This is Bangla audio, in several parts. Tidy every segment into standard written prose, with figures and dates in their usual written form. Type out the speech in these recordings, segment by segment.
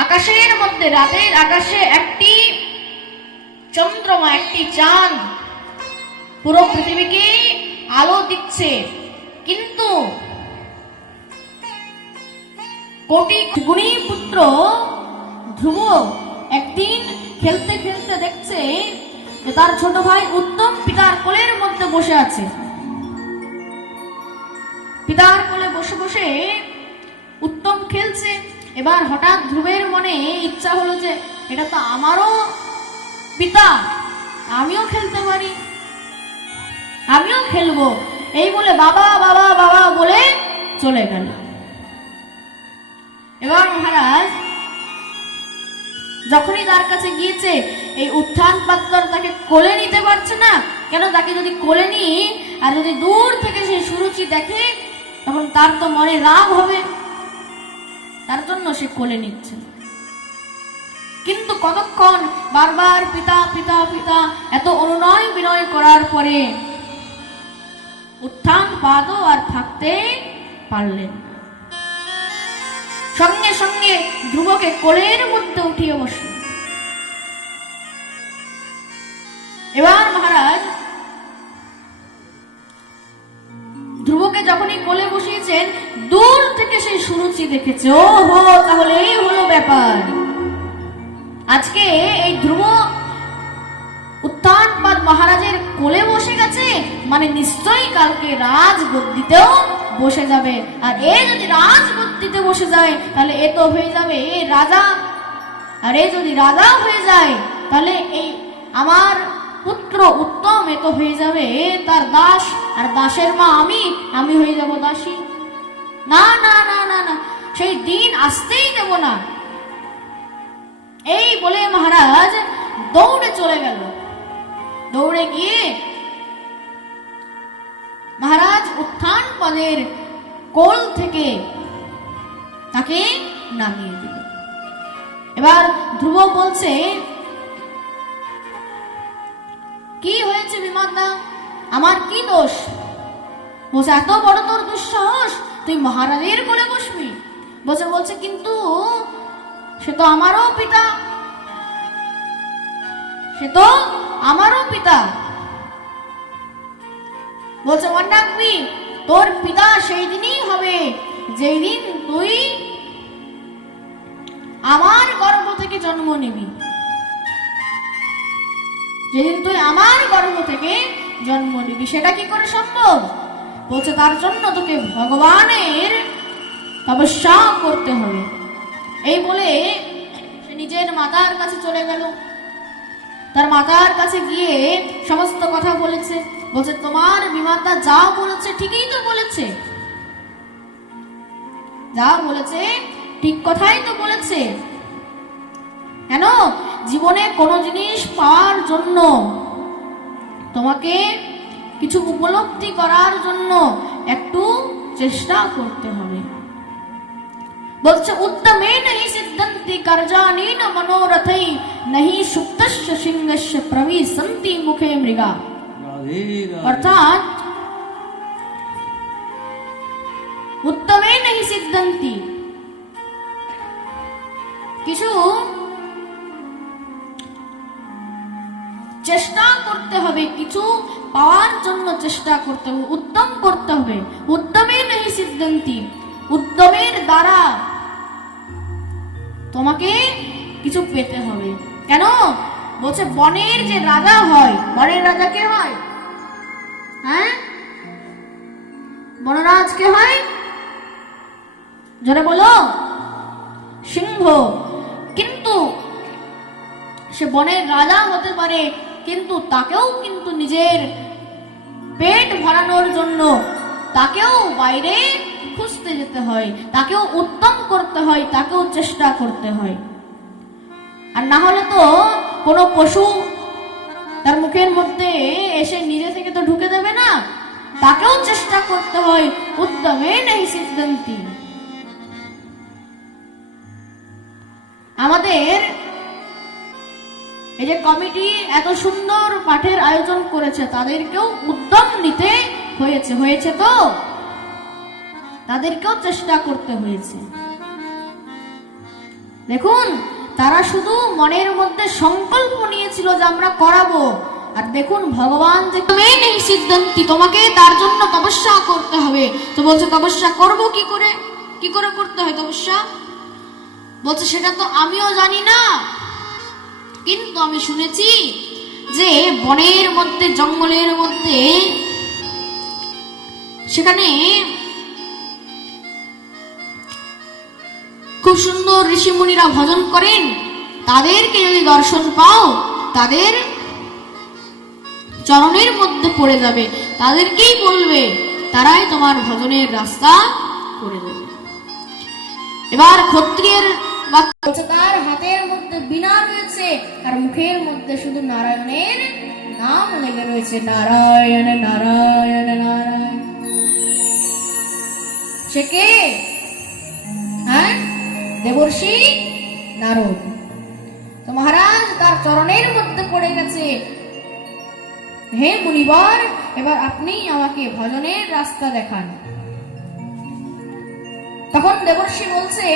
আকাশের মধ্যে, রাতের আকাশে একটি চন্দ্রমা, একটি চাঁদ পুরো পৃথিবীকে আলো দিচ্ছে, কিন্তু কোটি গুণী পুত্র ধ্রুব একদিন খেলতে খেলতে দেখছে যে তার ছোট ভাই উত্তম পিতার কোলের মধ্যে বসে আছে। পিতার কোলে বসে বসে উত্তম খেলছে। এবার হঠাৎ ধ্রুবের মনে ইচ্ছা হলো যে এটা তো আমারও পিতা, আমিও খেলতে পারি, আমিও খেলবো। এই বলে বাবা বাবা বাবা বলে চলে গেল। এবার মহারাজ যখনই তার কাছে গিয়েছে, এই উত্থান পাত্তর তাকে কোলে নিতে পারছে না। কেন? তাকে যদি কোলে নি আর যদি দূর থেকে সে সুরুচি দেখে, তখন তার তো মনে রাগ হবে, তার জন্য সে কোলে নিচ্ছে। কিন্তু কতক্ষণ বারবার পিতা পিতা পিতা এত অনুনয় বিনয় করার পরে উত্থান পাদও আর থাকতে পারলেন না। সঙ্গে সঙ্গে ধ্রুবকে কোলের মধ্যে উঠিয়ে বসল। এবার মহারাজ ধ্রুবকে যখনই কোলে বসিয়েছেন, দূর থেকে সেই সুরুচি দেখেছে। ও হো, তাহলে এই হলো ব্যাপার। আজকে এই ধ্রুব উত্থানপাদ মহারাজের কোলে বসে গেছে, মানে নিশ্চয়ই কালকে রাজগদ্দিতেও বসে যাবে। আর এ যদি রাজগদ্দিতে বসে যায়, তাহলে এ তো হয়ে যাবে রাজা। আর এ যদি রাজা হয়ে যায়, তাহলে এই আমার পুত্র উত্তম এ তো হয়ে যাবে তার দাস, আর দাসের মা আমি হয়ে যাব দাসী। না না না না না, সেই দিন আসতেই দেব না। এই বলে মহারাজ দৌড়ে চলে গেল। দৌড়ে গিয়ে মহারাজ উত্থানপদের কোল থেকে তাকে নামিয়ে দিল। এবার ধ্রুব বলছে, কি হয়েছে বিমানদা, আমার কি দোষ? বলছে, এত বড় তোর দুঃসাহস, তুই মহারাজের কোলে বসবি? বলছে কিন্তু সে তো আমারও পিতা, সে তো আমারও পিতা। বলছে, মনে রাখবি, তোর পিতা সেই দিনই হবে যেই দিন তুই আমার গর্ভ থেকে জন্ম নিবি। যেদিন তুই আমার গর্ভ থেকে জন্ম নিবি, সেটা কি করে সম্ভব? বলছে, তার জন্য তোকে ভগবানের তপস্যা করতে হবে। এই বলে সে নিজের মাতার কাছে চলে গেল। তার মাতার কাছে গিয়ে সমস্ত কথা বলেছে। বলছে, তোমার বিমাতা যা বলেছে ঠিকই তো বলেছে, যা বলেছে ঠিক কথাই তো বলেছে। কেন? জীবনে কোনো জিনিস পাওয়ার জন্য, তোমাকে কিছু উপলব্ধি করার জন্য একটু চেষ্টা করতে হবে। বলছে, উদ্যমে নহি সিদ্ধন্তি কার্যানীন মনোরথৈ নহি সুপ্তস্য সিংহস্য প্রবিশন্তি মুখে মৃগা। অর্থাৎ উদ্যমে নহি সিদ্ধন্তি, কিছু চেষ্টা করতে হবে, কিছু পাওয়ার জন্য চেষ্টা করতে হবে, উদ্যম করতে হবে। উদ্যমে নহি সিদ্ধন্তি, উদ্যমের দ্বারা তোমাকে কিছু পেতে হবে। কেন? বলছে, বনের যে রাজা হয়, বনের রাজা কে হয়? হ্যাঁ, বনরাজ কে হয়? জোরে বলো। সিংহ। কিন্তু সে বনের রাজা হতে পারে, কিন্তু তাকেও কিন্তু নিজের পেট ভরানোর জন্য তাকেও বাইরে খুঁজতে যেতে হয়, তাকেও উদ্যম করতে হয়, তাকেও চেষ্টা করতে হয়। আর না হলে তো কোনো পশু তার মুখের মধ্যে এসে নিজে থেকে তো ঢুকে দেবে না, তাকেও চেষ্টা করতে হয়। উদ্যমে নহি সিদ্ধন্তি। আমাদের এই যে কমিটি এত সুন্দর পাঠের আয়োজন করেছে, তাদেরকেও উদ্যম নিতে হয়েছে তো, তাদেরকেও চেষ্টা করতে হয়েছে। দেখুন, তারা শুধু মনের মধ্যে সংকল্প নিয়েছিল যে আমরা করাবো। আর দেখুন ভগবান যে মেয়ে নেই সিদ্ধান্তি, তোমাকে তার জন্য তপস্যা করতে হবে। তো বলছে তপস্যা করব কি করে, কি করে করতে হয় তপস্যা? বলছে সেটা তো আমিও জানি না, কিন্তু আমি শুনেছি যে বনের মধ্যে, জঙ্গলের মধ্যে, সেখানে খুব সুন্দর ঋষিমুনিরা ভজন করেন। তাদেরকে যদি দর্শন পাও, তাদের চরণের মধ্যে পড়ে যাবে, তাদেরকেই বলবে, তারাই তোমার ভজনের রাস্তা করে দেবে। এবার ক্ষত্রিয়ের বাচ্চা, তার হাতের মধ্যে বীণা রয়েছে আর মুখের মধ্যে শুধু নারায়ণের নাম লেগে রয়েছে, নারায়ণ নারায়ণ নারায়ণ। সে কে? হ্যাঁ, দেবর্ষি নারদ। তো মহারাজ তার চরণের মধ্যে পড়ে গেছে, হে মুনিবর, এবার আপনি আমাকে ভজনের রাস্তা দেখান। তখন দেবর্ষি বলছে,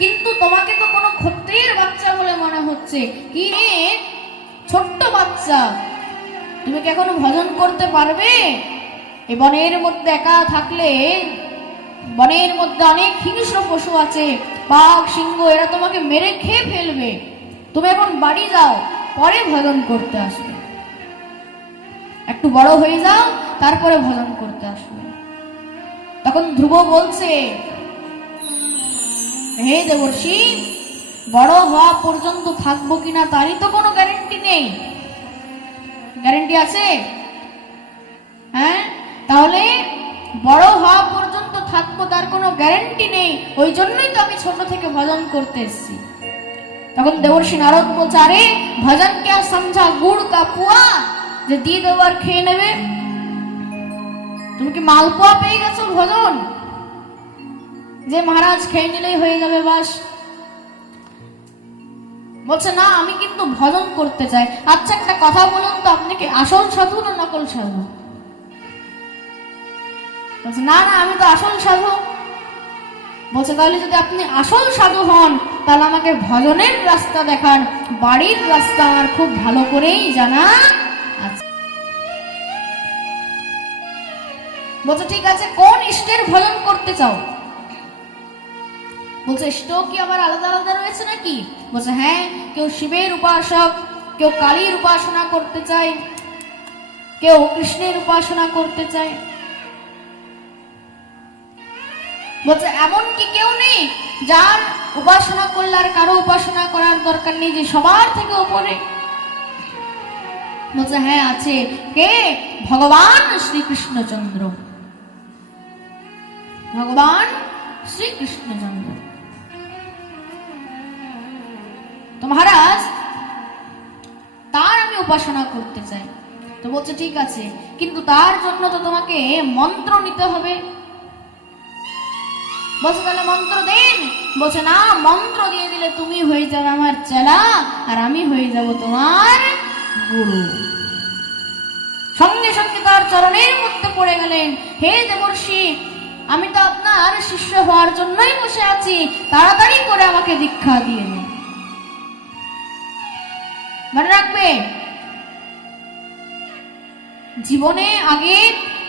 কিন্তু তোমাকে তো কোনো ক্ষত্রিয়ের বাচ্চা বলে মনে হচ্ছে, কি ছোট্ট বাচ্চা, তুমি কি এখনো ভজন করতে পারবে? এই বনের মধ্যে একা থাকলে, বনের মধ্যে অনেক হিংস্র পশু আছে, বাঘ সিংহ, এরা তোমাকে মেরে খেয়ে ফেলবে। তুমি এখন বাড়ি যাও, পরে ভজন করতে আসবে, একটু বড় হয়ে যাও, তারপরে ভজন করতে আসবে। তখন ধ্রুব বলছে, হে দেবর্ষি, বড় হওয়া পর্যন্ত থাকবো কিনা তারই তো কোনো গ্যারেন্টি নেই। গ্যারেন্টি আছে? হ্যাঁ, তাহলে বড় হওয়া পর্যন্ত থাকবো তার কোনো গ্যারেন্টি নেই, ওই জন্যই তো আমি ছোট থেকে ভজন করতে এসেছি। তখন দেবর্ষি নারদ বলছে, আরে ভজন কে সমঝা গুড় কা পুয়া, যে দিয়ে দেবো আর খেয়ে নেবে? তুমি কি মালপোয়া পেয়ে গেছো ভজন, যে মহারাজ খেয়ে নিলেই হয়ে যাবে বাস? বলছে না, আমি কিন্তু ভজন করতে চাই। আচ্ছা একটা কথা বলুন তো, আপনি কি আসল সাধু না নকল সাধু? বলছে না না, আমি তো আসল সাধু। বলছে তাহলে যদি আপনি আসল সাধু হন, তাহলে আমাকে ভজনের রাস্তা দেখান, বাড়ির রাস্তা আমার খুব ভালো করেই জানা আছে। বলছে ঠিক আছে, কোন ইষ্টের ভজন করতে চাও? বলছে ইষ্ট কি আবার আলাদা আলাদা রয়েছে নাকি? বলছে হ্যাঁ, কেউ শিবের উপাসক, কেউ কালীর উপাসনা করতে চায়, কেউ কৃষ্ণের উপাসনা করতে চায়। বলছে এমন কি কেউ নেই যার উপাসনা করলে আর কারো উপাসনা করার দরকার নেই, যে সবার থেকে উপরে? বলছে হ্যাঁ আছে। কে? ভগবান শ্রীকৃষ্ণচন্দ্র, ভগবান শ্রীকৃষ্ণচন্দ্র। তো মহারাজ তার আমি উপাসনা করতে চাই। তো বলছে ঠিক আছে, কিন্তু তার জন্য তো তোমাকে মন্ত্র নিতে হবে। বলছে তাহলে মন্ত্র দেন। বলছে না, মন্ত্র দিয়ে দিলে তুমি হয়ে যাবে আমার চেলা, আর আমি হয়ে যাব তোমার গুরু। সঙ্গে সঙ্গে তার চরণের মধ্যে পড়ে গেলেন, হে দেবর্ষি, আমি তো আপনার শিষ্য হওয়ার জন্যই বসে আছি, তাড়াতাড়ি করে আমাকে দীক্ষা দিয়ে দিন। মনে রাখবে, জীবনে আগে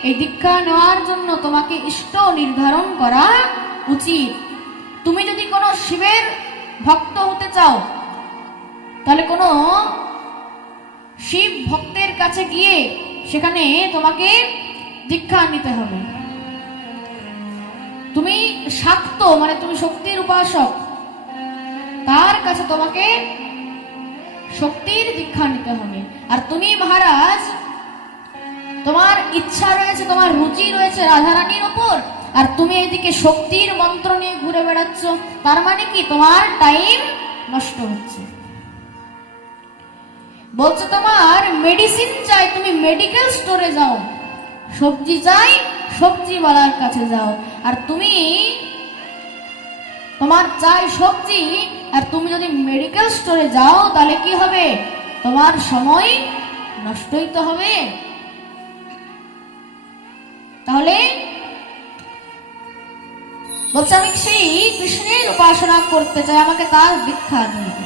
এই দীক্ষা নেওয়ার জন্য তোমাকে ইষ্ট নির্ধারণ করা উচিত। তুমি যদি কোনো শিবের ভক্ত হতে চাও, তাহলে কোনো শিব ভক্তের কাছে গিয়ে সেখানে তোমাকে দীক্ষা নিতে হবে। তুমি শাক্ত মানে তুমি শক্তির উপাসক, তার কাছে তোমাকে শক্তির দীক্ষা নিতে হবে। আর তুমি মহারাজ, তোমার ইচ্ছা রয়েছে, তোমার রুচি রয়েছে রাধারানীর ওপর, আর তুমি এদিকে শক্তির মন্ত্র নিয়ে ঘুরে বেড়াচ্ছ, তার মানে কি তোমার টাইম নষ্ট হচ্ছে। বলছে তোমার মেডিসিন চাই, তুমি মেডিকেল স্টোরে যাও। সবজি চাই, সবজিওয়ালার কাছে যাও। আর তুমি, তোমার চাই সবজি, আর তুমি যদি মেডিকেল স্টোরে যাও, তাহলে কি হবে? তোমার সময় নষ্টই তো হবে। তাহলে বলছে আমি শ্রী কৃষ্ণের উপাসনা করতে চাই, আমাকে তার দীক্ষা দিন।